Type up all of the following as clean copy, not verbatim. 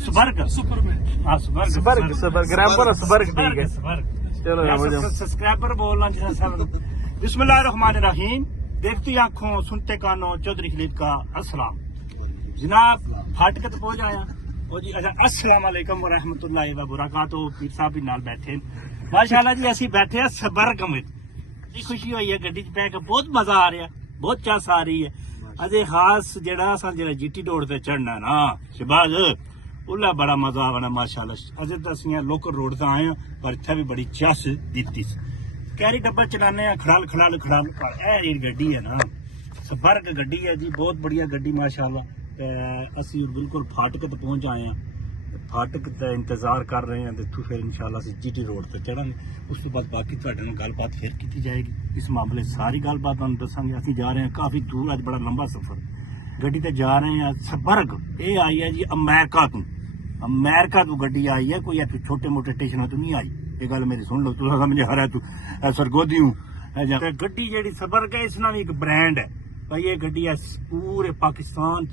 स्वर्ग ठीक है चलो सब्सक्राइबर बोलना बिस्मिल्लाहिर्रहमानिर्रहीम। देखती आंखों सुनते कानों चौधरी खलीद का अस्सलाम। जनाब फाटक तो पहुंच आया और जी अच्छा अस्सलाम वालेकुम रहमतुल्लाहि व बरकातहू। पीर साहब भी नाल बैठे माशाअल्लाह जी। असी बैठे हैं स्वर्ग में, बड़ी खुशी हुई है गड्डी च बैठ के, बहुत मजा आ रहा, बहुत चस आ रही है। अजे खास जेड़ा जीटी रोड से चढ़ना ना शहबाज उल्ला बड़ा मजा आना माशाअल्लाह। अजे तो असि लोकल रोड से आए पर इत्थे भी बड़ी चस दी। कैरी डब्बा चलाने खड़ाल खड़ाल खड़ाल ए गड्डी है ना स्वर्ग गड्डी है जी, बहुत बढ़िया गड्डी माशाअल्लाह। असी बिल्कुल फाटक तक पहुंच आए हैं, फाटक का इंतजार कर रहे हैं तो फिर इंशाल्लाह से जीटी रोड पर चढ़ांगे। उस तो बाद बाकी तुहाडे नाल गलबात फिर की जाएगी इस मामले सारी गलबात तुहानूं दसांगे। असीं जा रहे हैं काफ़ी दूर, अज बड़ा लंबा सफर गड्डी ते जा रहे हैं स्वर्ग। ये आई है जी अमेरिका तो गड्डी आई है, कोई ऐसे छोटे मोटे स्टेशन तो नहीं आई। ये गल मेरी सुन लो, तुम समझ आ रहा तू सरगोदी हूँ। गड्डी जी स्वर्ग है, इसना भी एक ब्रांड है भाई। ये गड्डी है पूरे पाकिस्तान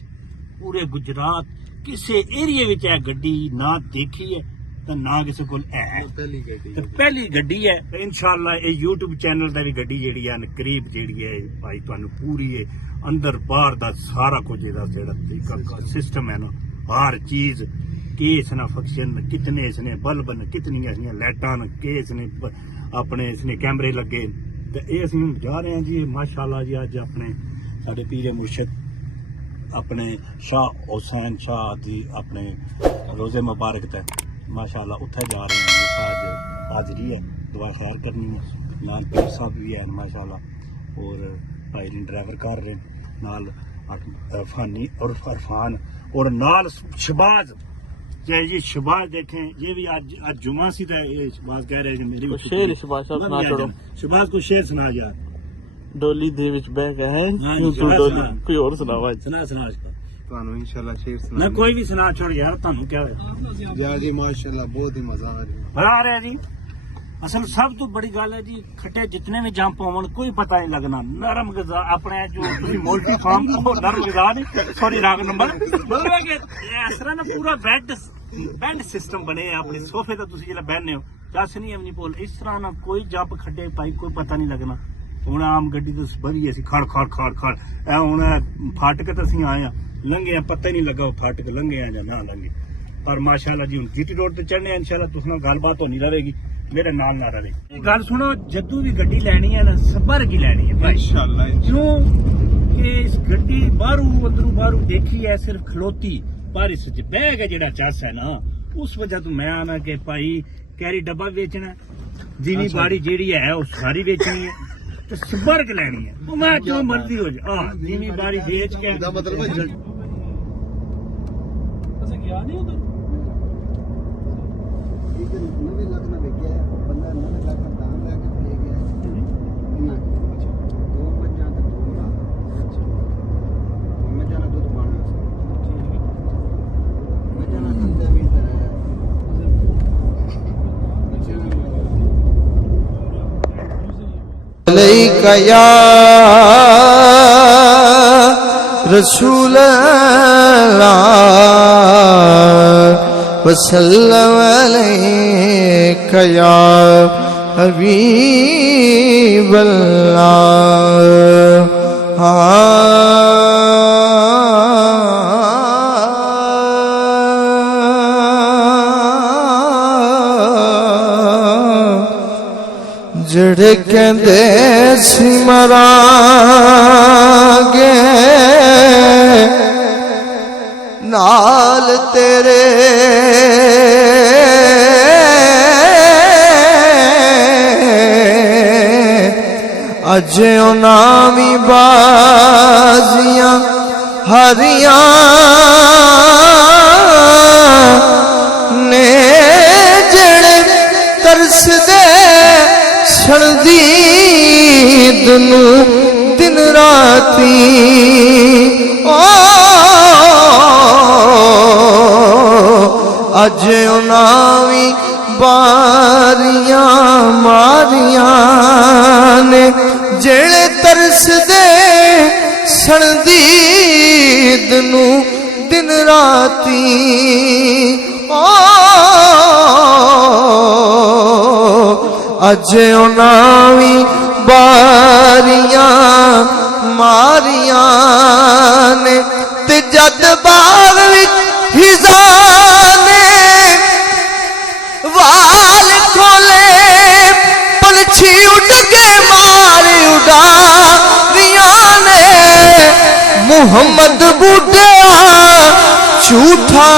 पूरे गुजरात किसी एरिए विच है गड्डी ना देखी है तो ना किसी को है, पहली गड्डी है। इंशाल्लाह ये यूट्यूब चैनल का भी गड्डी जी है करीब जी है भाई तुहानू पूरी अंदर बाहर का सारा कुछ सिस्टम है ना, हर चीज के इसने फंक्शन कितने इसने बल्ब न कितनी इसने लाइटां न के इसने अपने इसने कैमरे लगे। तो ये असीं जा रहे हैं जी माशाल्लाह जी। अज अपने साडे पीर मुर्शद अपने शाह हुसैन शाह दी अपने रोजे मुबारक तक माशाल्लाह उत्थे जा रहे हैं। आज हाजरी है, दुआ खैर करनी है। नाल पीर साहब भी है माशाल्लाह और भाई ड्राइवर कर रहे हैं नाल फानी और फरफान और नाल शहबाज जी। शहबाज देखें ये भी आज जुमा सी था, ये शहबाज कह रहे हैं मेरी शहबाज को शेर सुना यार। डोली दे विच बह गए हैं कोई और सुनावा सुना ਤੁਹਾਨੂੰ इंशाल्लाह शेर सुना ना कोई भी सुना छोड़ यार। ਤੁਹਾਨੂੰ क्या है जी माशाल्लाह बहुत ही मजा आ रहा है जी। असल सब तो बड़ी गल है जी खट्टे जितने भी जंप होवन कोई पता नहीं लगना। नरम गजा अपने जो मोल्ट्री फार्म नरम गजा नहीं सॉरी राग नंबर मतलब कि इस तरह ना पूरा बेड सिस्टम बने अपने सोफे तो तुम जो बहने हो चस नहीं अपनी बोल इस तरह ना कोई जंप खड्डे पाई कोई पता नहीं लगना। हूँ आम गड्डी तो बधी असी खड़ खड़ खड़ खड़ हूँ फाटक तो अं आए लंघे पता ही नहीं लगा फाटक लंघे या ना लंघे। पर माशाल्लाह जी हूँ जीटी रोड पर चढ़ने इंशाल्लाह तुस गलबात होनी रहेगी मेरे नाल ना रहे। गल सुनो जदू भी गड्डी लैनी है ना स्वर्ग ही लैनी है इंशाल्लाह। क्यों कि इस गड्डी बाहरों अंदरों बाहरों देखी है सिर्फ खलोती पर इस बह के जेड़ा चस है ना उस वजह तो मैं आना कि भाई कैरी डब्बा बेचना जिमी बाड़ी जेड़ी है वो सारी बेचनी है तो स्वर्ग लैनी है वो मैं जो मर्जी हो जाए जिमी बाड़ी बेच के मतलब गया नहीं उधर अलैका या रसूल अल्लाह वसल्लम अलैका या हबीब अल्लाह। जड़े कहंदे सी मरांगे नाल तेरे अज नामी बाजियां हरियां ने जड़े तरस दे शरदीद नू दिन राती अज उनावी बारियां मारियां ने जेड़े तरस दे शरदीद नू दिन राती अज उन्हां वी बारियां मारियां ने ते जद बाग विच हिज़ां ने वाल खोले पंछी उड़ के मार उड़ा दिया ने मुहम्मद बूढ़ा झूठा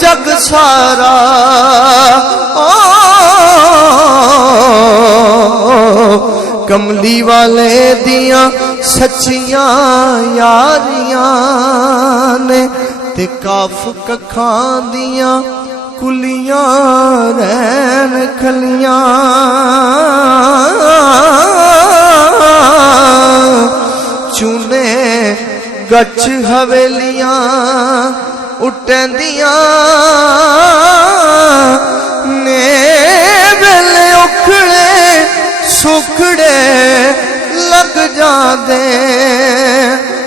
जग सारा कमली वाले दियां सच्चियां यारियां ने ते काफ कखां दियां कुलियां रैन खलियां चूने गच हवेलियां उठेंदियां ने वेले उखड़े सुखड़े लग जाते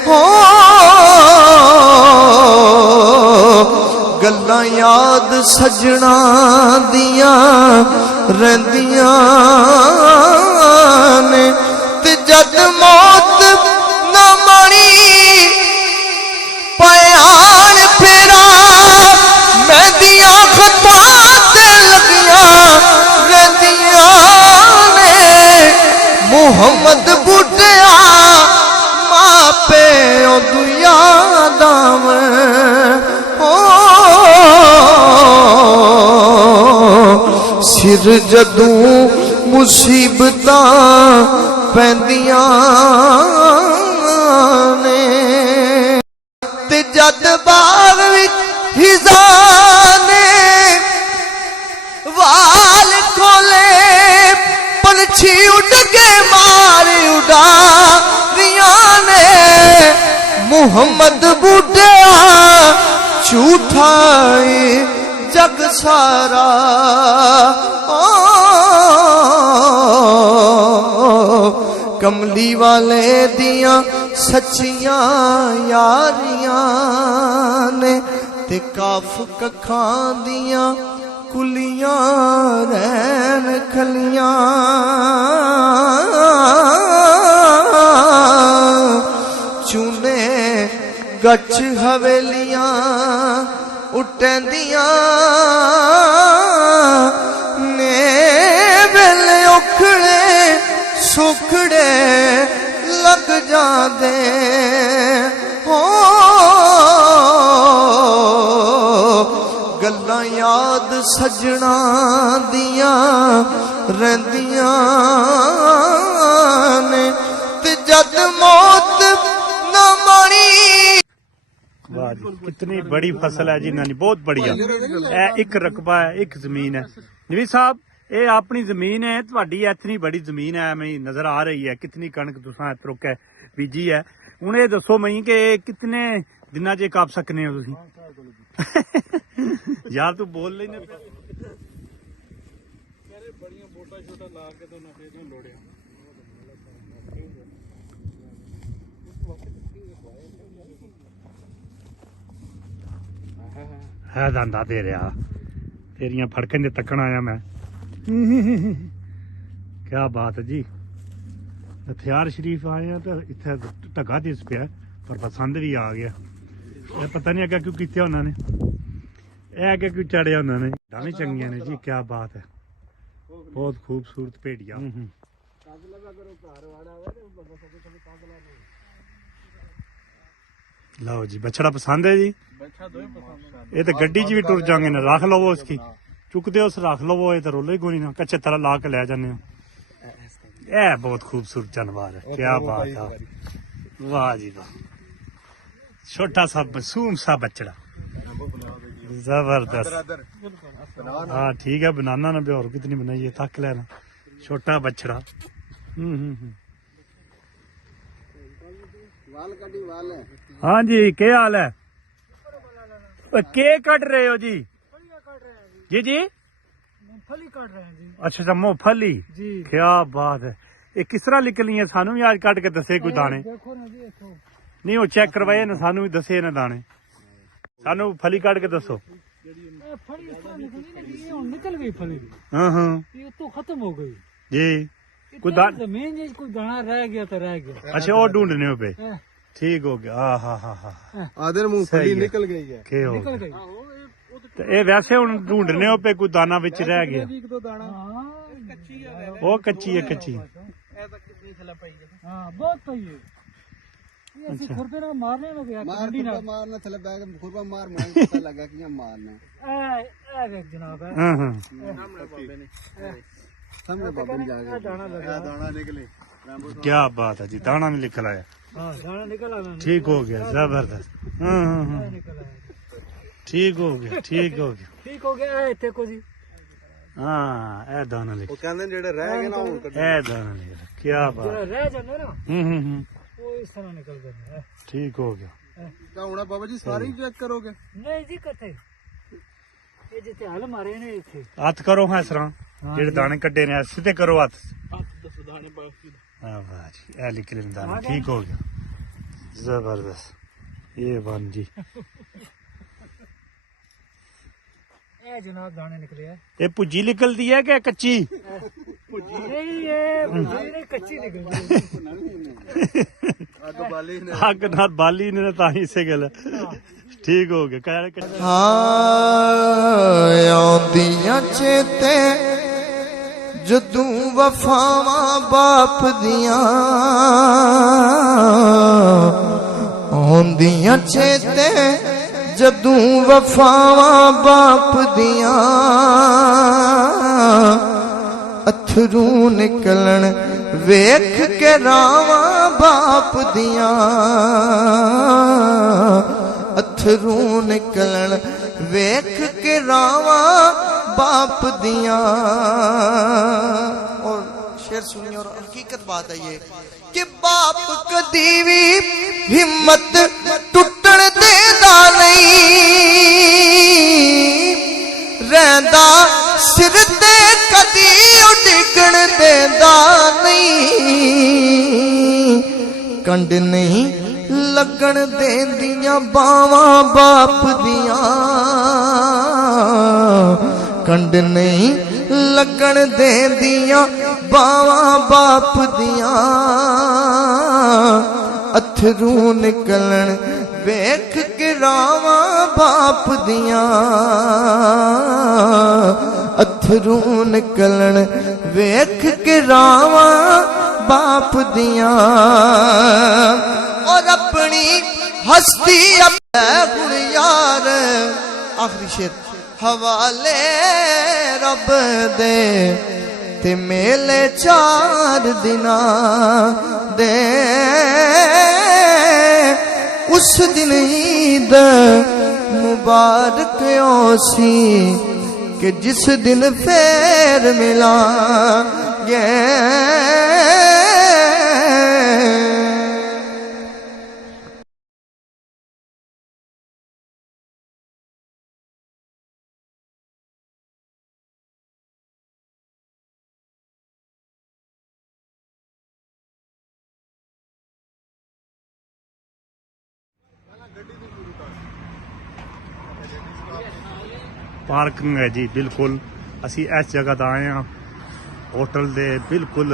हो गल्लां याद सजना दियां रहिंदियां ने ते जद मौत न मणी प्यार फेरा मेहदियां खता ते लगियां रहिंदियां ने मुहम्मद बुढ़िया मापे दुया दाम सिर जदूं मुसीबतां पैंदियां ने ते जद बाग विच हिज़ां ने वाल खोले पंछी उड़ के मार उड़ा दिया ने मुहम्मद बूढ़ा झूठा जग सारा कमली वाले दियां सच्चियां यारियां ने ते काफ कखां दियां कुलियां रैन खलियां चूने गच हवेलियां उठेंदियां ने वेले उखड़े सुखड़े लग जाते हो गल्लां याद सजना दियां रहिंदियां ने ते जद मौत न मणी। वाह जी, कितनी बड़ी फसल है जी इन्होंने, बहुत बढ़िया। एक रकबा है, एक जमीन है। नवी साहब ये अपनी जमीन है, तुहाडी इतनी बड़ी जमीन है मैं नजर आ रही है, कितनी कणक तुसां इतरों के बीजी है। हुण ये दसो मई कि कितने दिनां च काप सकने हो तुसीं? यार तू बोल लेना। है दांदा दे रहा तेरिया फड़कन दे तकन आया मैं। क्या बात है जी, हथियार शरीफ आए हैं तो इतने ढगा दिस पे पर पसंद भी आ गया। ये पता नहीं अगर क्यों कितने उन्होंने अगर क्यों चढ़िया उन्होंने डाली चंगिया ने जी। क्या बात है, बहुत खूबसूरत भेड़िया। लो जी बछड़ा पसंद है जी। ये तो गड्डी च भी टुर जाएंगे ना, रख लवो उसकी चुकते उस रख लवो, ये तो रोले कोई ना कच्चे तरह ला के ले जाने। ए बहुत खूबसूरत जानवर है, क्या बात है, वाह जी वाह। छोटा सा मासूम सा बछड़ा, जबरदस्त। हाँ ठीक है, बनाना ना भी और कितनी बनाइए, थक लेना। छोटा बछड़ा। हाँ जी, क्या हाल है? के कट रहे हो जी? जी जी मूंगफली काट रहे हैं जी। अच्छा अच्छा मूंगफली जी, क्या बात है। ये किस तरह निकली है? सानू भी आज कट के दसे कोई दाने। देखो ना जी, नहीं वो चेक करवाए ना, सानू भी दसे ना दाने। सानू फली काट के दसो। फली इस तरह निकली ना कि ये हुन निकल गई फली हाँ हाँ ये तो खत्म हो गई जी कोई जमीन जी कोई दाना रह गया तो रह गया अच्छा वो ढूंढने पे ठीक हो गया हाँ हाँ हाँ हाँ आधे मूंगफली निकल गई है के हो निकल गया गई ते ये वैसे हुन ढूंढने पे कोई दाना विच रह गया एक दो दाना वो कच्ची है कच्ची हाँ बहुत सही है ये ऐसे खुरपे ना मारने ना गया कंडी ना मारना थले बैग खुरपा मार मुझे पता लगा कि ये मारना ए देख जनाब है हाँ हाँ सामने बाबा जाएगा दाना लगा दाना निकले क्या बात है जी दाना भी निकल आया हाँ दाना निकल आना ठीक हो गया जबरदस्त हाँ हाँ हाँ निकल आया ठीक हो गया ठीक हो गया ठीक हो गया है देखो जी हाँ ए दाना लिख ਉਹ ਕਹਿੰਦੇ ਜਿਹੜੇ ਰਹਿ ਗਏ ਨਾ ਹੁਣ ए दाना लिख क्या बात जरा रह जाने ना हम्म वो इस तरह निकल गए हैं। ठीक हो गया ਤਾਂ ਹੁਣ ਬਾਬਾ ਜੀ ਸਾਰੇ ਹੀ ਚੈੱਕ ਕਰੋਗੇ नहीं जी कथे ये जिते हल मारे ने इथे हथ करो हाँ इस तरह जेड़े दाने कड्डे ने सीधे करो हथ हाँ वाह जी ए निकले ने दाने ठीक हो गया जबरदस्त ये बन जी ए जनाब दाने निकले हैं ये भुजी निकलती है कि कच्ची नहीं ये भुजी नहीं कच्ची निकल गई ਅੱਗ ਬਾਲੀ ਨੇ अग नाल बाली ने ताही से गल ठीक हो गया ਆਉਂਦੀਆਂ ਚੇਤੇ ਜਦੋਂ ਵਫਾਵਾਂ ਬਾਪ ਦੀਆਂ ਆਉਂਦੀਆਂ ਚੇਤੇ ਜਦੋਂ ਵਫਾਵਾਂ ਬਾਪ ਦੀਆਂ ਅਥਰੂ ਨਿਕਲਣ ਵੇਖ ਕੇ ਰਾਵਾਂ ਬਾਪ ਦੀਆਂ अथरू निकलन वेख के रावा बाप दिया और शेर सुनिए और हकीकत बात है ये कि बाप कदी भी हिम्मत टुटन देदा नहीं रहंदा सिर ते कदी डिगण देदा नहीं कंड नहीं लगन देंदियां बावां बाप दियां कंड नहीं लगन देंदियां बावां बाप दियां अथरू निकलन वेख के रावां बाप दियां अथरू निकलन वेख के रावां बाप दियां और अपनी हस्ती हुण यार आखिरी शेर हवाले रब दे ते मेले 4 दिना दे उस दिन ईद मुबारक सी कि जिस दिन फेर मिला गे पार्किंग है जी बिल्कुल असी इस जगह तो आए हैं होटल दे बिल्कुल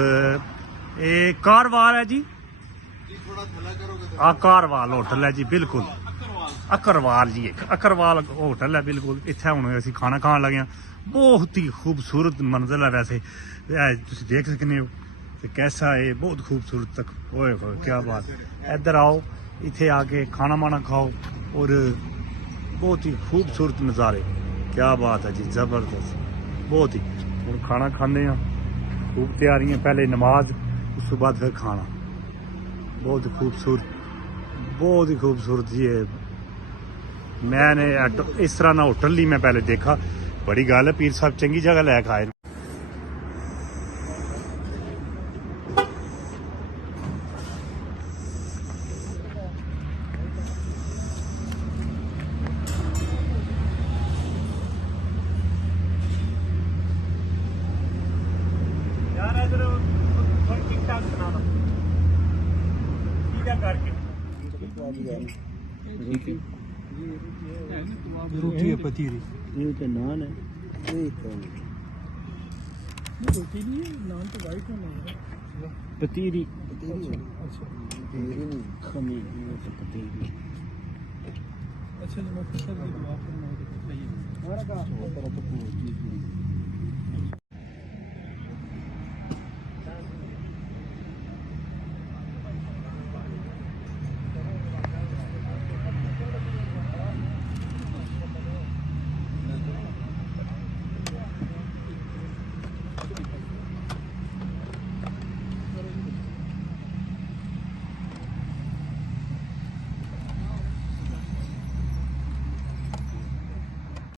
ये कारवाल है जी कारवाल होटल है जी बिल्कुल अकरवाल जी एक अकरवाल होटल है बिल्कुल इत्थे हुण असी खाना खान लगे हैं बहुत ही खूबसूरत मंजर है वैसे तुम देख सकते हो कि कैसा है बहुत खूबसूरत तक ओए होए क्या बात इधर आओ इत्थे आके खाना माना खाओ और बहुत ही खूबसूरत नज़ारे क्या बात है जी जबरदस्त बहुत ही हम खाना खाने खूब तैयारियां पहले नमाज उस बाद फिर खाना बहुत ही खूबसूरत जी है मैंने इस तरह ना होटल नहीं मैं पहले देखा बड़ी गल है पीर साहब चंगी जगह लैके आए रोटी है पतीरी ये तो नान है रोटी नहीं है नान तो वाइट में है पतीरी अच्छा खमीर ये तो पतीरी अच्छा जी मैं फिर भी दुआ करना है तो खाइए